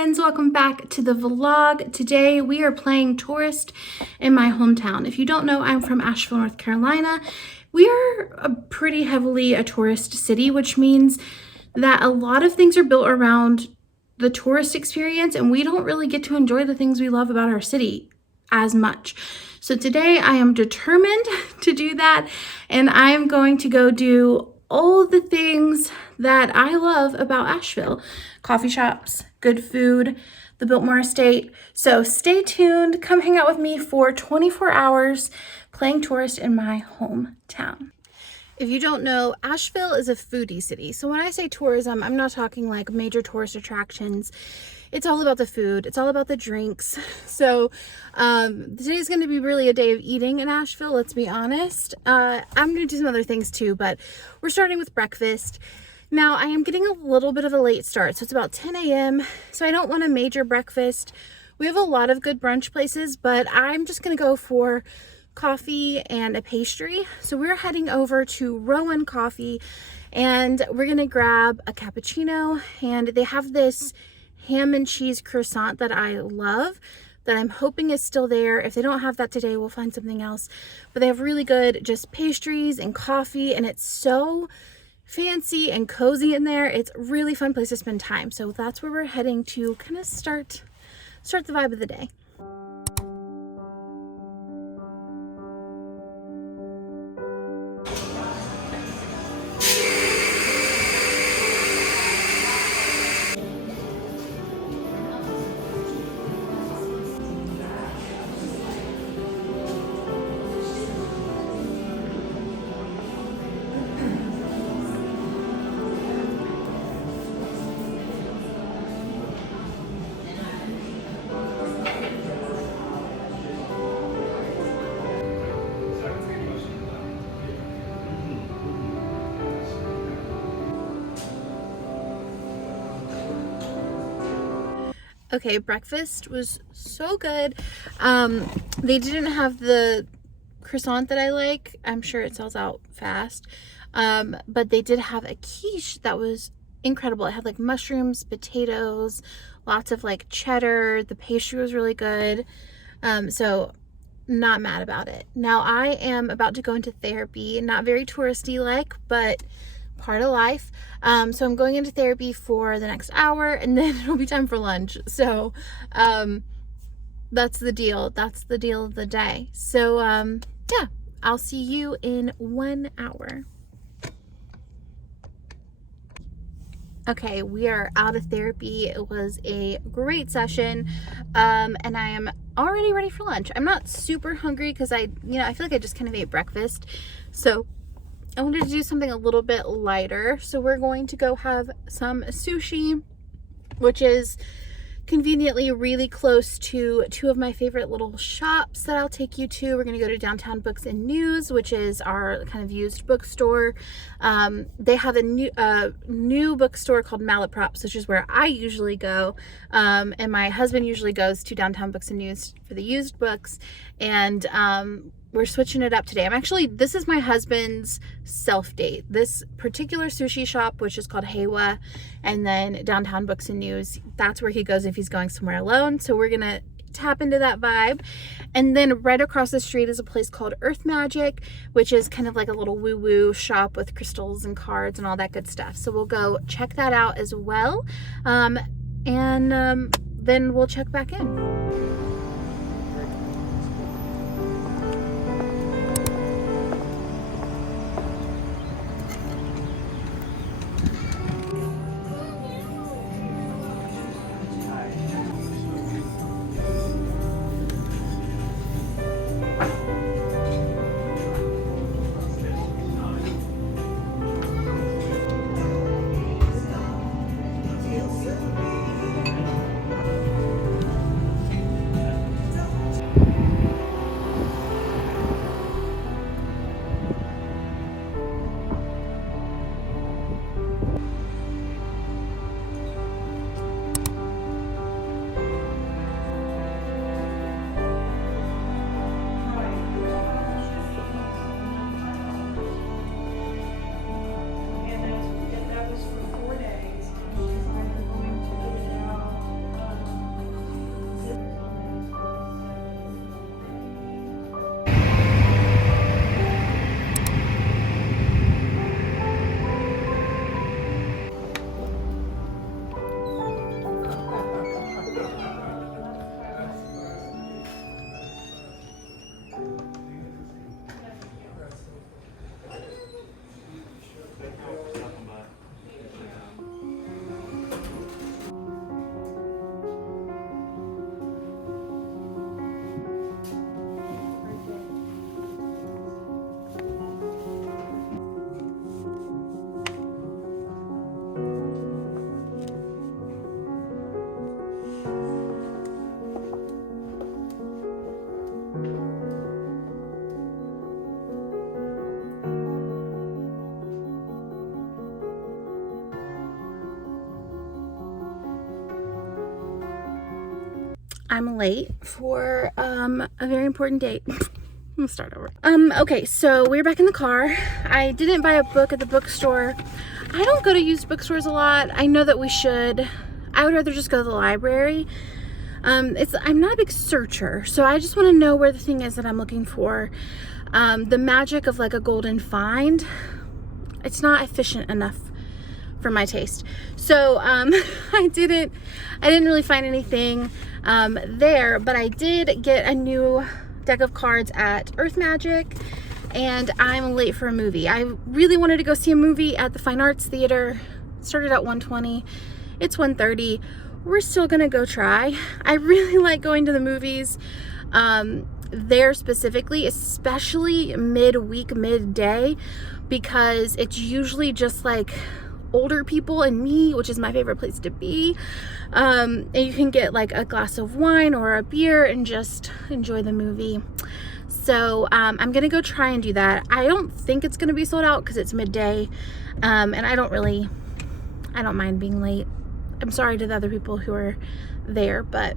friends, welcome back to the vlog. Today we are playing tourist in my hometown. If you don't know, I'm from Asheville, North Carolina. We are pretty heavily a tourist city, which means that a lot of things are built around the tourist experience, and we don't really get to enjoy the things we love about our city as much. So today I am determined to do that, and I am going to go do all the things that I love about Asheville. Coffee shops, good food, the Biltmore Estate. So stay tuned, come hang out with me for 24 hours playing tourist in my hometown. If you don't know, Asheville is a foodie city. So when I say tourism, I'm not talking like major tourist attractions. It's all about the food. It's all about the drinks. So today's going to be really a day of eating in Asheville, let's be honest. I'm going to do some other things too, but we're starting with breakfast. Now, I am getting a little bit of a late start, so it's about 10 a.m., so I don't want a major breakfast. We have a lot of good brunch places, but I'm just going to go for coffee and a pastry. So we're heading over to Rowan Coffee, and we're going to grab a cappuccino, and they have this ham and cheese croissant that I love, that I'm hoping is still there. If they don't have that today, we'll find something else. But they have really good just pastries and coffee, and it's so fancy and cozy in there. It's a really fun place to spend time. So that's where we're heading to kind of start the vibe of the day. Okay, breakfast was so good. They didn't have the croissant that I like. I'm sure it sells out fast. But they did have a quiche that was incredible. It had like mushrooms, potatoes, lots of like cheddar. The pastry was really good. So not mad about it. Now I am about to go into therapy. Not very touristy like, but part of life. So I'm going into therapy for the next hour, and then it'll be time for lunch. So that's the deal. That's the deal of the day. So yeah, I'll see you in 1 hour. Okay, we are out of therapy. It was a great session, and I am already ready for lunch. I'm not super hungry because I feel like I just kind of ate breakfast. So I wanted to do something a little bit lighter. So we're going to go have some sushi, which is conveniently really close to two of my favorite little shops that I'll take you to. We're going to go to Downtown Books and News, which is our kind of used bookstore. They have a new bookstore called Malaprops, which is where I usually go. And my husband usually goes to Downtown Books and News for the used books. And we're switching it up today. This is my husband's self-date. This particular sushi shop, which is called Heiwa, and then Downtown Books and News, that's where he goes if he's going somewhere alone. So we're gonna tap into that vibe. And then right across the street is a place called Magick, which is kind of like a little woo-woo shop with crystals and cards and all that good stuff. So we'll go check that out as well. Then we'll check back in. I'm late for a very important date. I'm gonna start over. Okay, so we're back in the car. I didn't buy a book at the bookstore. I don't go to used bookstores a lot. I know that we should. I would rather just go to the library. I'm not a big searcher, so I just want to know where the thing is that I'm looking for. The magic of like a golden find, it's not efficient enough for my taste. So I didn't really find anything there, but I did get a new deck of cards at Earth Magic, and I'm late for a movie. I really wanted to go see a movie at the Fine Arts Theater. It started at 1:20. It's 1:30. We're still gonna go try. I really like going to the movies there specifically, especially midweek, midday, because it's usually just like older people and me, which is my favorite place to be. And you can get like a glass of wine or a beer and just enjoy the movie. So I'm gonna go try and do that. I don't think it's gonna be sold out because it's midday, and I don't mind being late. I'm sorry to the other people who are there, but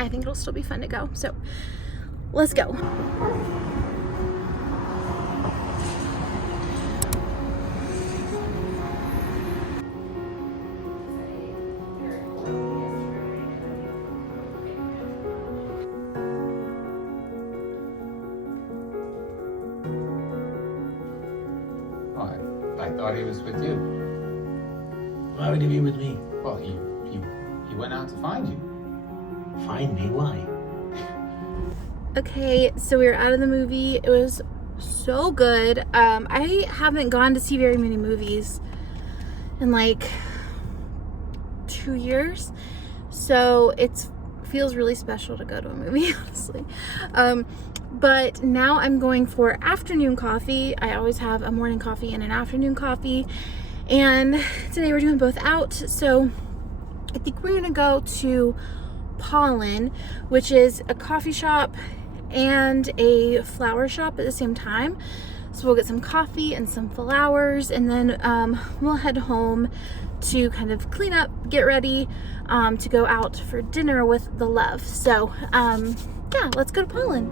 I think it'll still be fun to go. So let's go. I thought he was with you. Why would he be with me? Well, he went out to find you. Find me? Why? Okay, so we were out of the movie. It was so good. I haven't gone to see very many movies in like 2 years, so it feels really special to go to a movie, honestly. But now I'm going for afternoon coffee. I always have a morning coffee and an afternoon coffee, and today we're doing both out. So I think we're gonna go to Pollen, which is a coffee shop and a flower shop at the same time. So we'll get some coffee and some flowers, and then we'll head home to kind of clean up, get ready to go out for dinner with the love. So yeah, let's go to Pollen.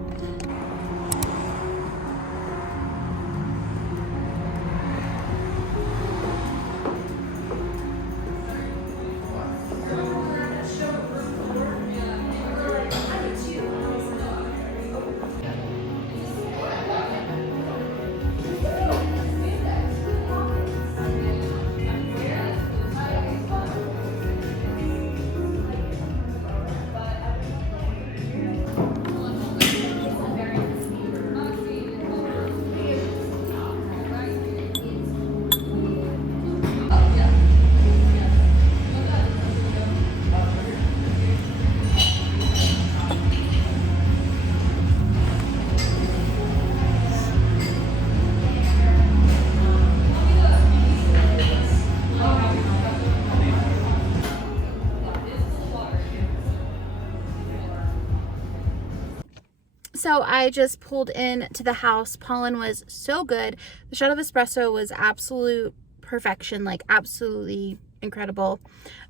So I just pulled in to the house. Pollen was so good. The shot of espresso was absolute perfection, like absolutely incredible.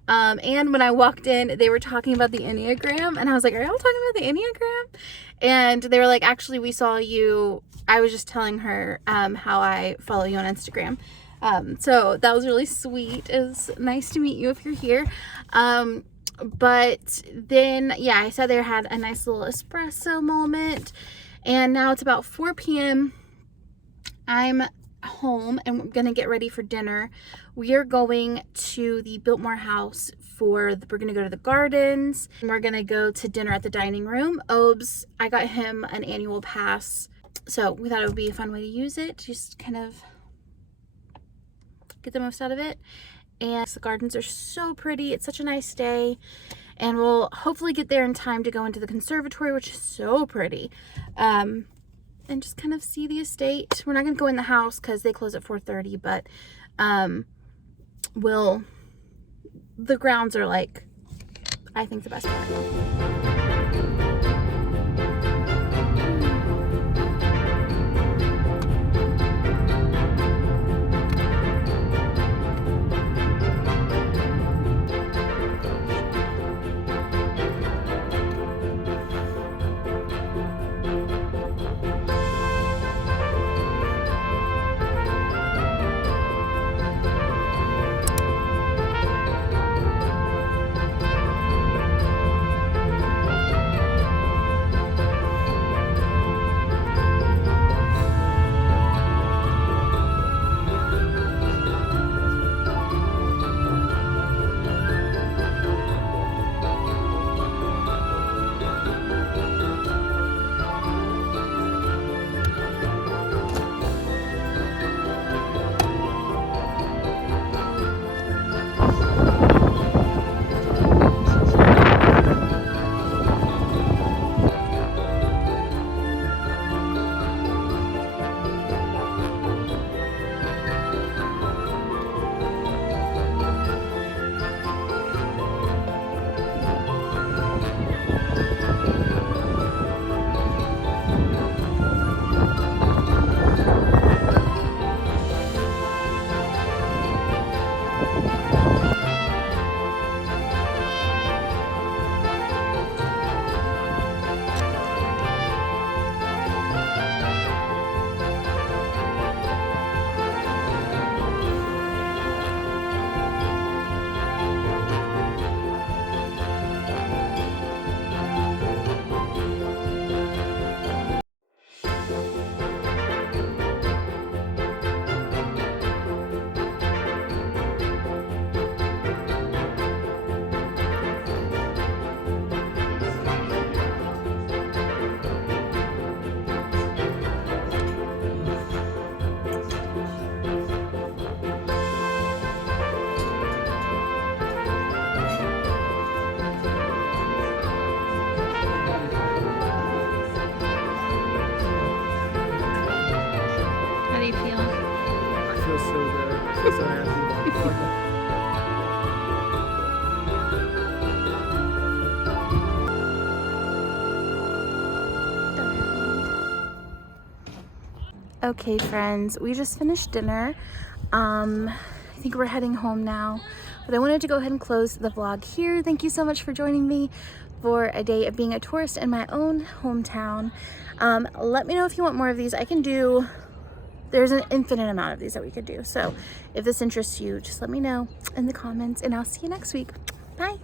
And when I walked in, they were talking about the Enneagram, and I was like, are y'all talking about the Enneagram? And they were like, actually, we saw you. I was just telling her how I follow you on Instagram. So that was really sweet. It was nice to meet you if you're here. But then, yeah, I sat there, had a nice little espresso moment, and now it's about 4 p.m. I'm home and we're gonna get ready for dinner. We are going to the Biltmore house we're gonna go to the gardens, and we're gonna go to dinner at the dining room. Obes, I got him an annual pass, so we thought it would be a fun way to use it, just kind of get the most out of it. And the gardens are so pretty. It's such a nice day, and we'll hopefully get there in time to go into the conservatory, which is so pretty, and just kind of see the estate. We're not gonna go in the house because they close at 4:30, but the grounds are like, I think, the best part. Okay, friends, we just finished dinner. I think we're heading home now, but I wanted to go ahead and close the vlog here. Thank you so much for joining me for a day of being a tourist in my own hometown. Let me know if you want more of these. I can do, there's an infinite amount of these that we could do. So if this interests you, just let me know in the comments, and I'll see you next week. Bye.